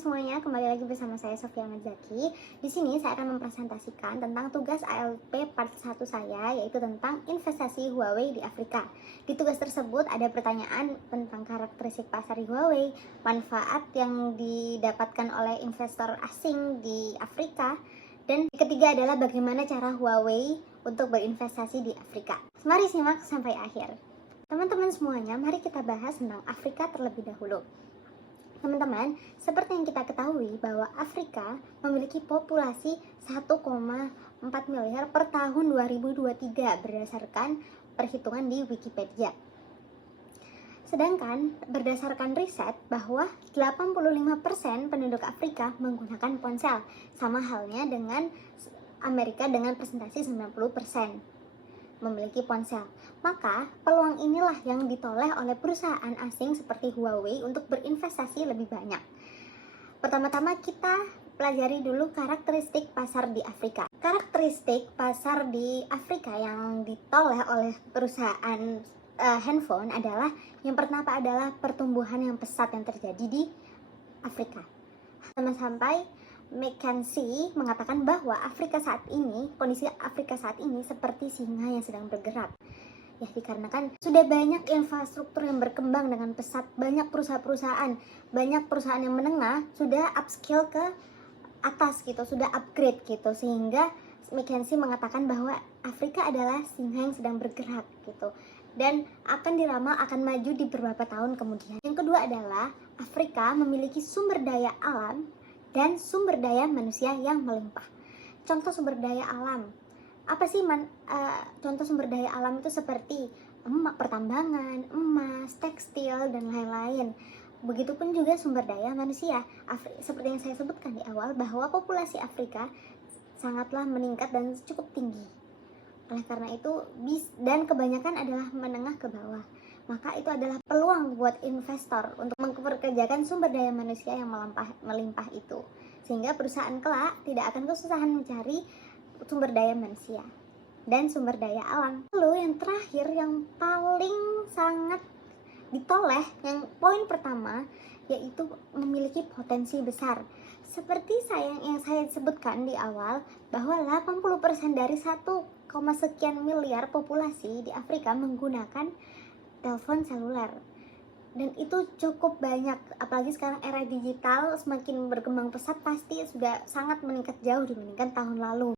semuanya, kembali lagi bersama saya Sofia Zaki. Di sini saya akan mempresentasikan tentang tugas ALP part 1 saya, yaitu tentang investasi Huawei di Afrika. Di tugas tersebut ada pertanyaan tentang karakteristik pasar Huawei, manfaat yang didapatkan oleh investor asing di Afrika, dan ketiga adalah bagaimana cara Huawei untuk berinvestasi di Afrika. Mari simak sampai akhir. Teman-teman semuanya, mari kita bahas tentang Afrika terlebih dahulu. Teman-teman, seperti yang kita ketahui bahwa Afrika memiliki populasi 1,4 miliar per tahun 2023 berdasarkan perhitungan di Wikipedia. Sedangkan berdasarkan riset bahwa 85% penduduk Afrika menggunakan ponsel, sama halnya dengan Amerika dengan presentasi 90% memiliki ponsel. Maka peluang inilah yang ditoleh oleh perusahaan asing seperti Huawei untuk berinvestasi lebih banyak. Pertama-tama kita pelajari dulu karakteristik pasar di Afrika. Karakteristik pasar di Afrika yang ditoleh oleh perusahaan handphone adalah, yang pertama adalah pertumbuhan yang pesat yang terjadi di Afrika. Sampai McKinsey mengatakan bahwa kondisi Afrika saat ini seperti singa yang sedang bergerak. Ya, dikarenakan sudah banyak infrastruktur yang berkembang dengan pesat, banyak perusahaan yang menengah sudah upscale ke atas gitu, sudah upgrade gitu, sehingga McKinsey mengatakan bahwa Afrika adalah singa yang sedang bergerak gitu, dan akan diramal akan maju di beberapa tahun kemudian. Yang kedua adalah Afrika memiliki sumber daya alam dan sumber daya manusia yang melimpah. Contoh sumber daya alam, apa sih contoh sumber daya alam itu seperti pertambangan, emas, tekstil, dan lain-lain. Begitupun juga sumber daya manusia. Seperti yang saya sebutkan di awal bahwa populasi Afrika sangatlah meningkat dan cukup tinggi. Oleh karena itu, dan kebanyakan adalah menengah ke bawah. Maka itu adalah peluang buat investor untuk mempekerjakan sumber daya manusia yang melimpah itu, sehingga perusahaan kelak tidak akan kesusahan mencari sumber daya manusia dan sumber daya alam. Lalu yang terakhir yang paling sangat ditoleh, yang poin pertama, yaitu memiliki potensi besar. Seperti yang saya sebutkan di awal bahwa 80% dari 1, sekian miliar populasi di Afrika menggunakan telepon seluler, dan itu cukup banyak. Apalagi sekarang era digital semakin berkembang pesat, pasti sudah sangat meningkat jauh dibandingkan tahun lalu.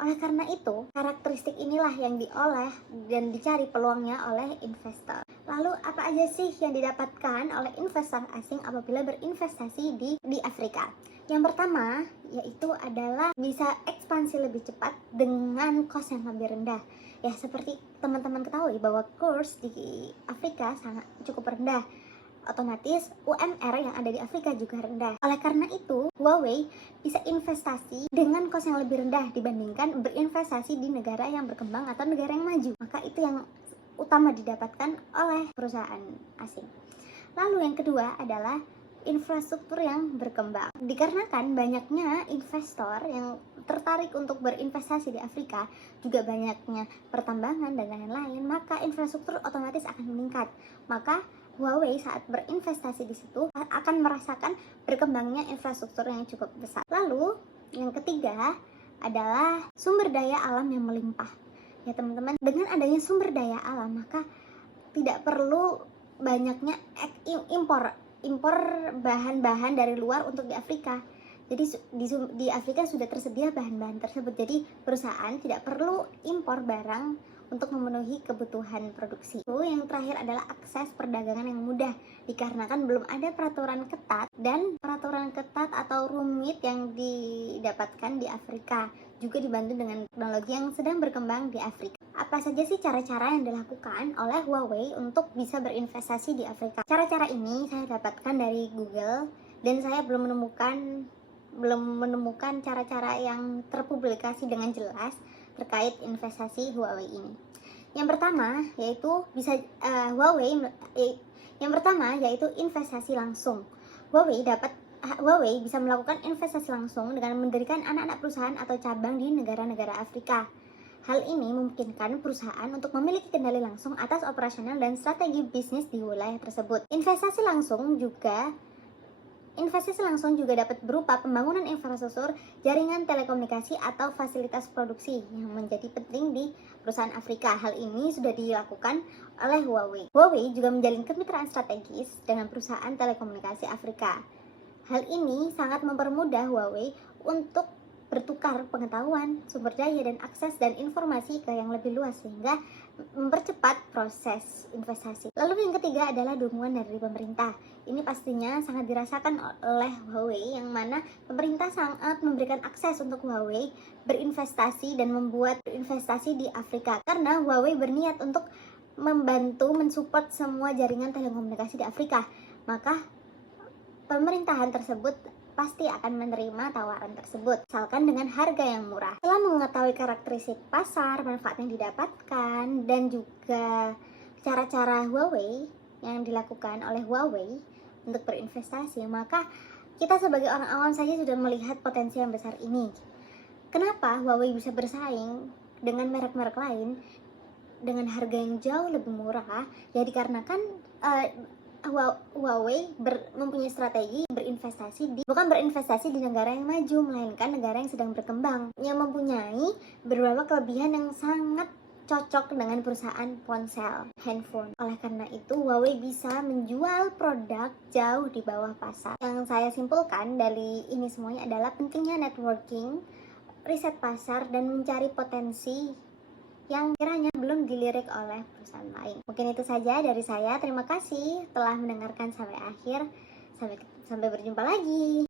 Oleh karena itu, karakteristik inilah yang dioleh dan dicari peluangnya oleh investor. Lalu apa aja sih yang didapatkan oleh investor asing apabila berinvestasi di Afrika? Yang pertama yaitu adalah bisa ekspansi lebih cepat dengan cost yang lebih rendah. Ya, seperti teman-teman ketahui bahwa kurs di Afrika sangat cukup rendah. Otomatis UMR yang ada di Afrika juga rendah. Oleh karena itu, Huawei bisa investasi dengan kos yang lebih rendah dibandingkan berinvestasi di negara yang berkembang atau negara yang maju. Maka itu yang utama didapatkan oleh perusahaan asing. Lalu yang kedua adalah infrastruktur yang berkembang. Dikarenakan banyaknya investor yang tertarik untuk berinvestasi di Afrika, juga banyaknya pertambangan dan lain-lain, maka infrastruktur otomatis akan meningkat. Maka Huawei saat berinvestasi di situ akan merasakan berkembangnya infrastruktur yang cukup besar. Lalu yang ketiga adalah sumber daya alam yang melimpah. Ya teman-teman, dengan adanya sumber daya alam maka tidak perlu banyaknya impor bahan-bahan dari luar untuk di Afrika. Jadi di Afrika sudah tersedia bahan-bahan tersebut. Jadi perusahaan tidak perlu impor barang untuk memenuhi kebutuhan produksi. Yang terakhir adalah akses perdagangan yang mudah, dikarenakan belum ada peraturan ketat atau rumit yang didapatkan di Afrika, juga dibantu dengan teknologi yang sedang berkembang di Afrika. Apa saja sih cara-cara yang dilakukan oleh Huawei untuk bisa berinvestasi di Afrika? Cara-cara ini saya dapatkan dari Google, dan saya belum menemukan cara-cara yang terpublikasi dengan jelas terkait investasi Huawei ini. Yang pertama yaitu investasi langsung. Huawei bisa melakukan investasi langsung dengan mendirikan anak-anak perusahaan atau cabang di negara-negara Afrika. Hal ini memungkinkan perusahaan untuk memiliki kendali langsung atas operasional dan strategi bisnis di wilayah tersebut. Investasi langsung juga Investasi langsung juga dapat berupa pembangunan infrastruktur, jaringan telekomunikasi, atau fasilitas produksi yang menjadi penting di perusahaan Afrika. Hal ini sudah dilakukan oleh Huawei. Huawei juga menjalin kemitraan strategis dengan perusahaan telekomunikasi Afrika. Hal ini sangat mempermudah Huawei untuk bertukar pengetahuan, sumber daya, dan akses dan informasi ke yang lebih luas sehingga mempercepat proses investasi. Lalu yang ketiga adalah dukungan dari pemerintah. Ini pastinya sangat dirasakan oleh Huawei, yang mana pemerintah sangat memberikan akses untuk Huawei berinvestasi dan membuat investasi di Afrika, karena Huawei berniat untuk membantu mensupport semua jaringan telekomunikasi di Afrika. Maka pemerintahan tersebut pasti akan menerima tawaran tersebut, asalkan dengan harga yang murah. Setelah mengetahui karakteristik pasar, manfaat yang didapatkan, dan juga cara-cara Huawei yang dilakukan oleh Huawei untuk berinvestasi, maka kita sebagai orang awam saja sudah melihat potensi yang besar ini. Kenapa Huawei bisa bersaing dengan merek-merek lain dengan harga yang jauh lebih murah? Ya dikarenakan Huawei mempunyai strategi bukan berinvestasi di negara yang maju, melainkan negara yang sedang berkembang, yang mempunyai beberapa kelebihan yang sangat cocok dengan perusahaan ponsel, handphone. Oleh karena itu, Huawei bisa menjual produk jauh di bawah pasar. Yang saya simpulkan dari ini semuanya adalah pentingnya networking, riset pasar, dan mencari potensi yang kiranya belum dilirik oleh perusahaan lain. Mungkin itu saja dari saya. Terima kasih telah mendengarkan sampai akhir. Sampai berjumpa lagi.